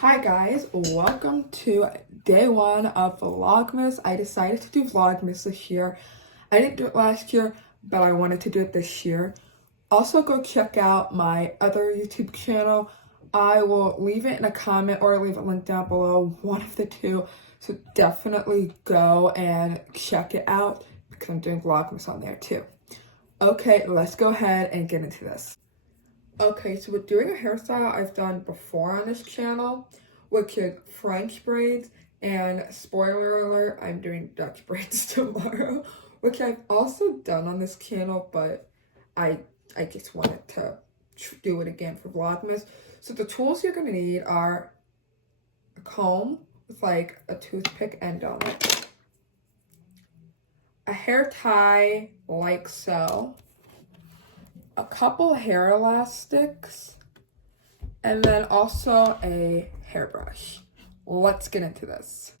Hi guys, welcome to day one of Vlogmas. I decided to do Vlogmas this year. I didn't do it last year, but I wanted to do it this year. Also, go check out my other YouTube channel. I will leave it in a comment or leave a link down below, one of the two. So definitely go and check it out because I'm doing Vlogmas on there too. Okay, let's go ahead and get into this. Okay, so we're doing a hairstyle I've done before on this channel, which is French braids, and spoiler alert, I'm doing Dutch braids tomorrow, which I've also done on this channel, but I just wanted to do it again for Vlogmas. So the tools you're going to need are a comb with like a toothpick end on it, a hair tie like so, a couple hair elastics, and then also a hairbrush. Let's get into this.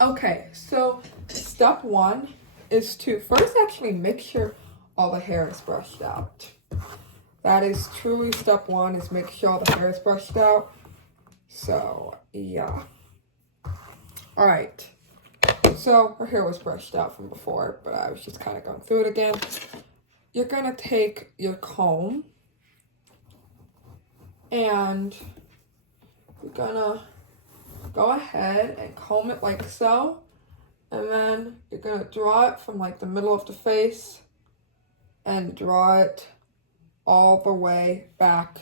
Okay, so step one is to first actually make sure all the hair is brushed out. That is truly step one, is make sure all the hair is brushed out. So yeah. All right, so her hair was brushed out from before, but I was just kind of going through it again. You're gonna take your comb and you're gonna go ahead and comb it like so, and then you're gonna draw it from like the middle of the face and draw it all the way back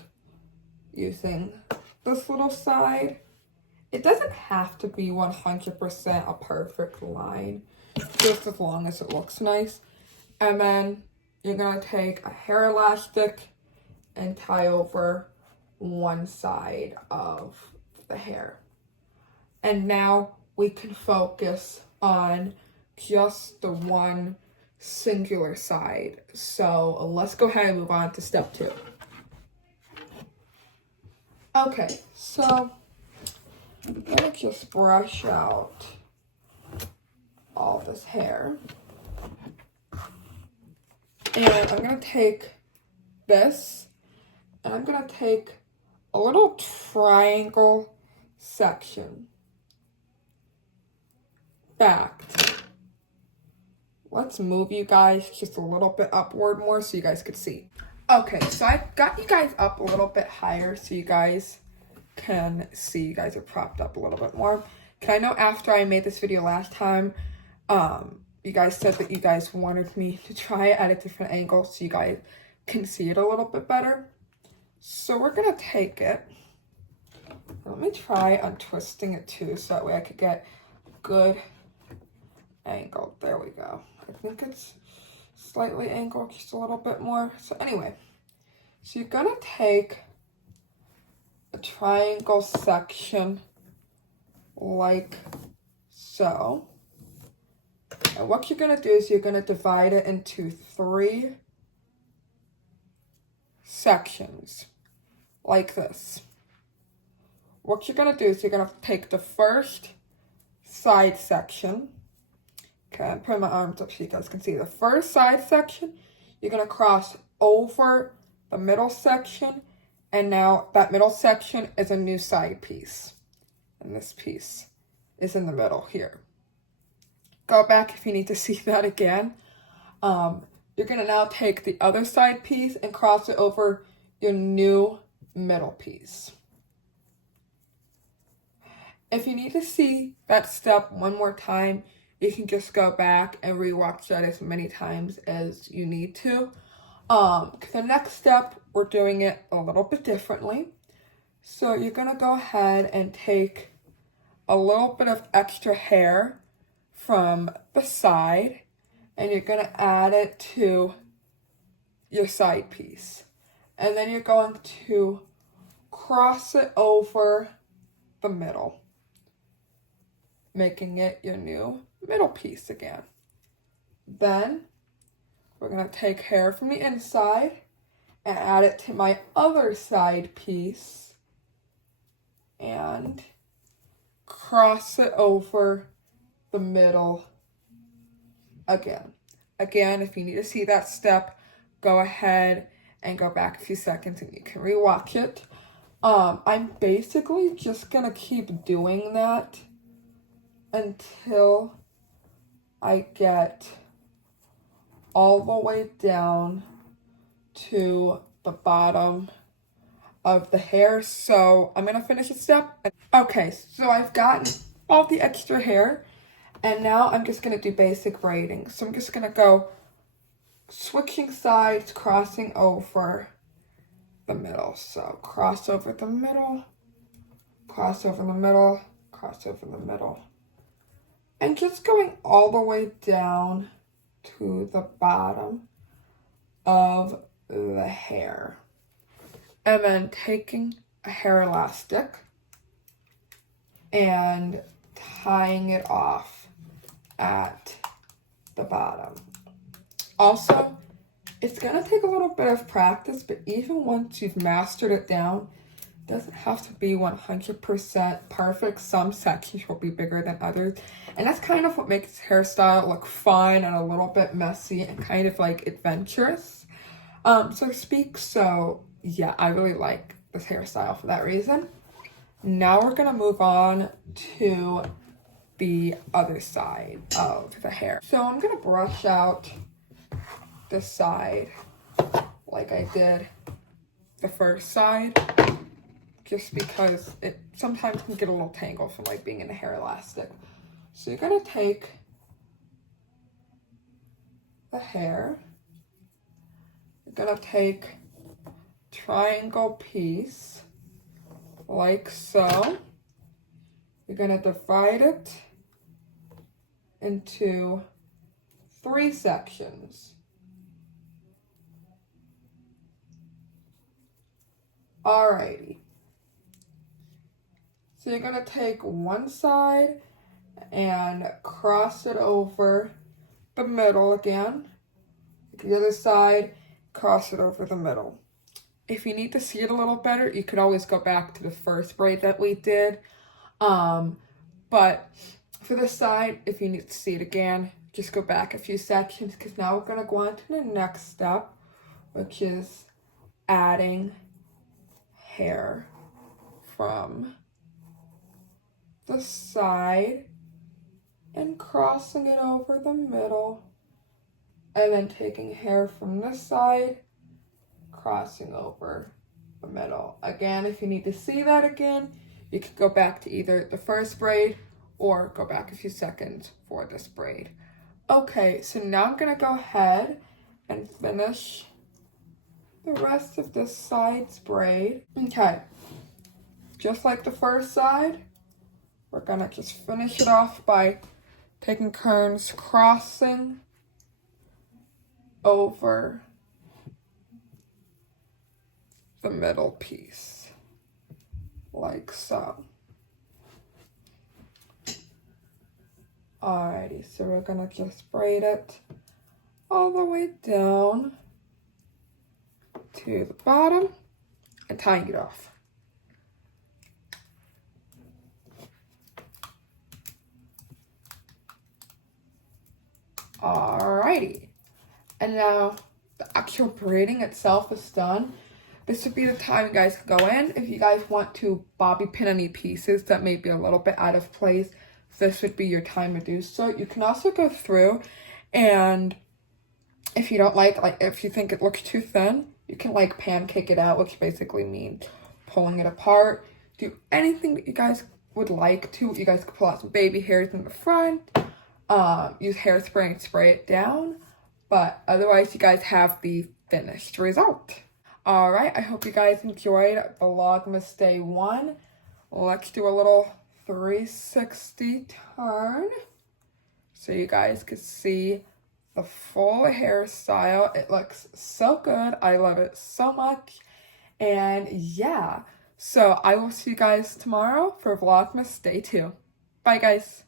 using this little side. It doesn't have to be 100% a perfect line, just as long as it looks nice. And then you're gonna take a hair elastic and tie over one side of the hair. And now we can focus on just the one singular side. So let's go ahead and move on to step two. Okay, so I'm gonna just brush out all this hair. And I'm gonna take this, and I'm gonna take a little triangle section back. Let's move you guys just a little bit upward more so you guys could see. Okay, so I got you guys up a little bit higher so you guys can see. You guys are propped up a little bit more. Because I know after I made this video last time, you guys said that you guys wanted me to try it at a different angle so you guys can see it a little bit better. So we're gonna take it. Let me try untwisting it too so that way I could get good angle. There we go. I think it's slightly angled just a little bit more. So anyway, so you're gonna take a triangle section like so. And what you're gonna do is you're gonna divide it into 3 sections like this. What you're gonna do is you're gonna take the first side section. Okay, I'm putting my arms up so you guys can see. The first side section, you're gonna cross over the middle section, and now that middle section is a new side piece. And this piece is in the middle here. Go back if you need to see that again. You're gonna now take the other side piece and cross it over your new middle piece. If you need to see that step one more time, you can just go back and rewatch that as many times as you need to. The next step, we're doing it a little bit differently. So you're gonna go ahead and take a little bit of extra hair from the side, and you're gonna add it to your side piece. And then you're going to cross it over the middle, making it your new middle piece again. Then we're gonna take hair from the inside and add it to my other side piece and cross it over the middle again. Again, if you need to see that step, go ahead and go back a few seconds and you can rewatch it. I'm basically just gonna keep doing that until I get all the way down to the bottom of the hair. So I'm gonna finish this step. Okay, so I've gotten all the extra hair, and now I'm just gonna do basic braiding. So I'm just gonna go switching sides, crossing over the middle. So cross over the middle, cross over the middle, cross over the middle. And just going all the way down to the bottom of the hair. And then taking a hair elastic and tying it off at the bottom. Also, it's gonna take a little bit of practice, but even once you've mastered it down, it doesn't have to be 100% perfect. Some sections will be bigger than others, and that's kind of what makes hairstyle look fun and a little bit messy and kind of like adventurous, so to speak. So yeah, I really like this hairstyle for that reason. Now we're gonna move on to the other side of the hair. So I'm gonna brush out this side like I did the first side, just because it sometimes can get a little tangled from like being in a hair elastic. So you're gonna take the hair, you're gonna take triangle piece like so. You're gonna divide it into 3 sections. Alrighty. So you're gonna take one side and cross it over the middle again. The other side, cross it over the middle. If you need to see it a little better, you could always go back to the first braid that we did. But for this side, if you need to see it again, just go back a few sections, because now we're gonna go on to the next step, which is adding hair from the side and crossing it over the middle, and then taking hair from this side, crossing over the middle. Again, if you need to see that again, you could go back to either the first braid or go back a few seconds for this braid. Okay, so now I'm gonna go ahead and finish the rest of this side's braid. Okay, just like the first side, we're gonna just finish it off by taking turns crossing over the middle piece, like so. Alrighty, so we're gonna just braid it all the way down to the bottom and tying it off. Alrighty, and now the actual braiding itself is done. This would be the time you guys can go in. If you guys want to bobby pin any pieces that may be a little bit out of place, this would be your time to do so. You can also go through, and if you don't like if you think it looks too thin, you can like pancake it out, which basically means pulling it apart. Do anything that you guys would like to. You guys could pull out some baby hairs in the front, use hairspray and spray it down, but otherwise you guys have the finished result. Alright, I hope you guys enjoyed Vlogmas Day 1. Let's do a little 360 turn so you guys can see the full hairstyle. It looks so good. I love it so much. And yeah, so I will see you guys tomorrow for Vlogmas Day 2. Bye guys.